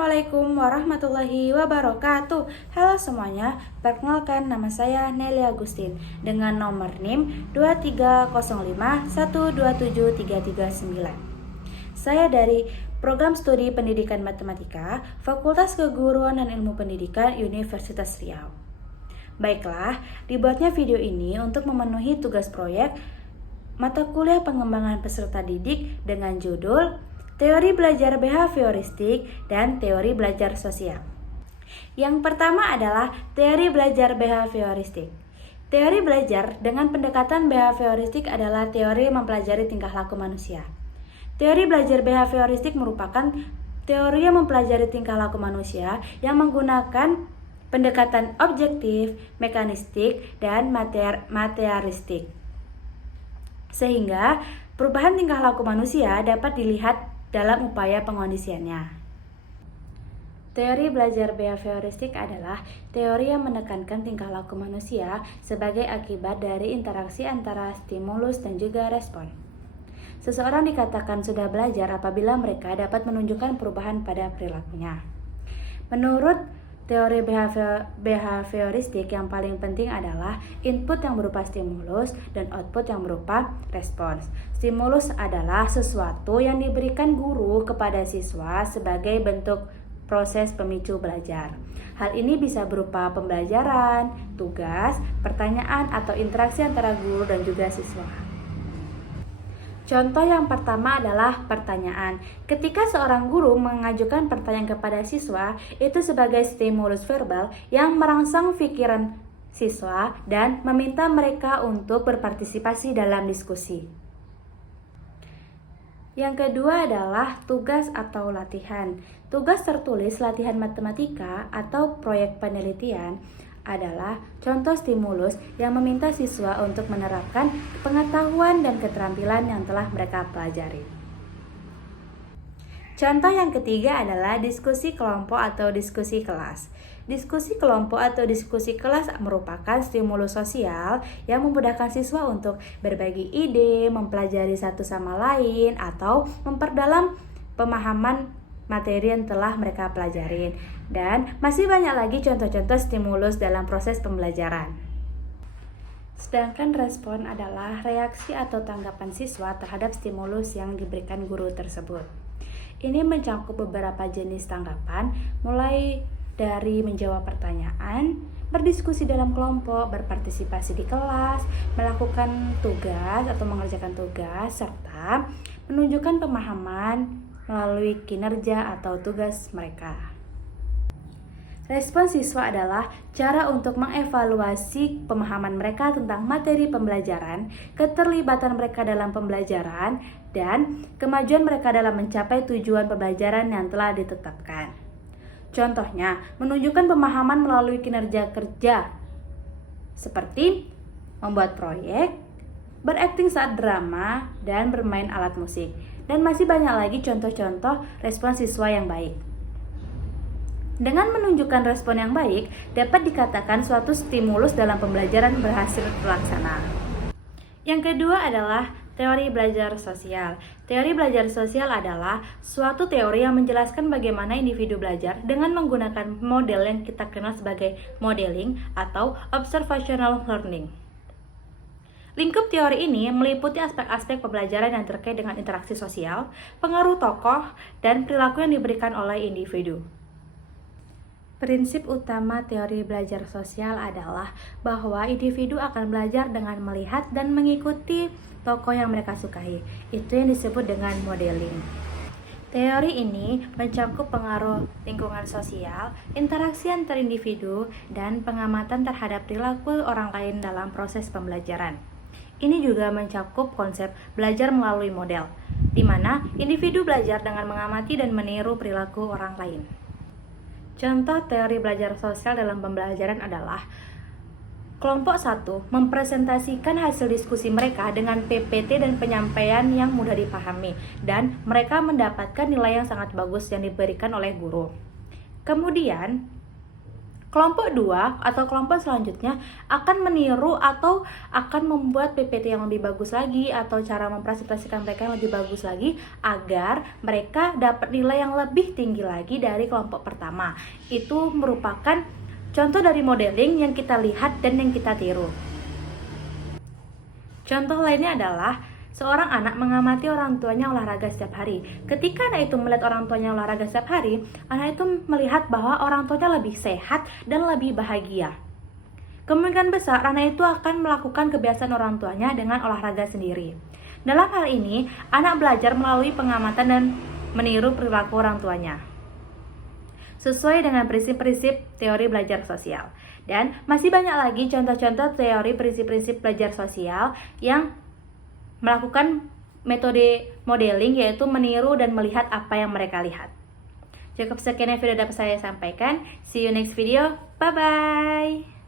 Assalamualaikum warahmatullahi wabarakatuh. Halo semuanya, perkenalkan nama saya Nelly Agustin dengan nomor NIM 23051273339. Saya dari Program Studi Pendidikan Matematika, Fakultas Keguruan dan Ilmu Pendidikan Universitas Riau. Baiklah, dibuatnya video ini untuk memenuhi tugas proyek mata kuliah pengembangan peserta didik dengan judul Teori Belajar Behavioristik dan Teori Belajar Sosial. Yang pertama adalah teori belajar behavioristik. Teori belajar dengan pendekatan behavioristik adalah teori mempelajari tingkah laku manusia. Teori belajar behavioristik merupakan teori yang mempelajari tingkah laku manusia yang menggunakan pendekatan objektif, mekanistik, dan materialistik. Sehingga perubahan tingkah laku manusia dapat dilihat dalam upaya pengondisiannya. Teori belajar behavioristik adalah teori yang menekankan tingkah laku manusia sebagai akibat dari interaksi antara stimulus dan juga respon. Seseorang dikatakan sudah belajar apabila mereka dapat menunjukkan perubahan pada perilakunya. Menurut teori behavioristik, yang paling penting adalah input yang berupa stimulus dan output yang berupa respons. Stimulus adalah sesuatu yang diberikan guru kepada siswa sebagai bentuk proses pemicu belajar. Hal ini bisa berupa pembelajaran, tugas, pertanyaan, atau interaksi antara guru dan juga siswa. Contoh yang pertama adalah pertanyaan. Ketika seorang guru mengajukan pertanyaan kepada siswa, itu sebagai stimulus verbal yang merangsang pikiran siswa dan meminta mereka untuk berpartisipasi dalam diskusi. Yang kedua adalah tugas atau latihan. Tugas tertulis latihan matematika atau proyek penelitian adalah contoh stimulus yang meminta siswa untuk menerapkan pengetahuan dan keterampilan yang telah mereka pelajari. Contoh yang ketiga adalah diskusi kelompok atau diskusi kelas. Diskusi kelompok atau diskusi kelas merupakan stimulus sosial yang memudahkan siswa untuk berbagi ide, mempelajari satu sama lain, atau memperdalam pemahaman materi yang telah mereka pelajarin. Dan masih banyak lagi contoh-contoh stimulus dalam proses pembelajaran. Sedangkan respon adalah reaksi atau tanggapan siswa terhadap stimulus yang diberikan guru tersebut. Ini mencakup beberapa jenis tanggapan, mulai dari menjawab pertanyaan, berdiskusi dalam kelompok, berpartisipasi di kelas, melakukan tugas atau mengerjakan tugas, serta menunjukkan pemahaman melalui kinerja atau tugas mereka. Respon siswa adalah cara untuk mengevaluasi pemahaman mereka tentang materi pembelajaran, keterlibatan mereka dalam pembelajaran, dan kemajuan mereka dalam mencapai tujuan pembelajaran yang telah ditetapkan. Contohnya, menunjukkan pemahaman melalui kinerja kerja, seperti membuat proyek, berakting saat drama, dan bermain alat musik. Dan masih banyak lagi contoh-contoh respon siswa yang baik. Dengan menunjukkan respon yang baik, dapat dikatakan suatu stimulus dalam pembelajaran berhasil terlaksana. Yang kedua adalah teori belajar sosial. Teori belajar sosial adalah suatu teori yang menjelaskan bagaimana individu belajar dengan menggunakan model yang kita kenal sebagai modeling atau observational learning. Lingkup teori ini meliputi aspek-aspek pembelajaran yang terkait dengan interaksi sosial, pengaruh tokoh, dan perilaku yang diberikan oleh individu. Prinsip utama teori belajar sosial adalah bahwa individu akan belajar dengan melihat dan mengikuti tokoh yang mereka sukai. Itu yang disebut dengan modeling. Teori ini mencakup pengaruh lingkungan sosial, interaksi antar individu, dan pengamatan terhadap perilaku orang lain dalam proses pembelajaran. Ini juga mencakup konsep belajar melalui model, di mana individu belajar dengan mengamati dan meniru perilaku orang lain. Contoh teori belajar sosial dalam pembelajaran adalah kelompok 1 mempresentasikan hasil diskusi mereka dengan PPT dan penyampaian yang mudah dipahami, dan mereka mendapatkan nilai yang sangat bagus yang diberikan oleh guru. Kemudian, Kelompok 2 atau kelompok selanjutnya akan meniru atau akan membuat PPT yang lebih bagus lagi atau cara mempresentasikan mereka yang lebih bagus lagi agar mereka dapat nilai yang lebih tinggi lagi dari kelompok pertama. Itu merupakan contoh dari modeling yang kita lihat dan yang kita tiru. Contoh lainnya adalah seorang anak mengamati orang tuanya olahraga setiap hari. Ketika anak itu melihat orang tuanya olahraga setiap hari, anak itu melihat bahwa orang tuanya lebih sehat dan lebih bahagia. Kemungkinan besar anak itu akan melakukan kebiasaan orang tuanya dengan olahraga sendiri. Dalam hal ini, anak belajar melalui pengamatan dan meniru perilaku orang tuanya, sesuai dengan prinsip-prinsip teori belajar sosial. Dan masih banyak lagi contoh-contoh teori prinsip-prinsip belajar sosial yang melakukan metode modeling, yaitu meniru dan melihat apa yang mereka lihat. Cukup sekian yang video dapat saya sampaikan. See you next video. Bye-bye.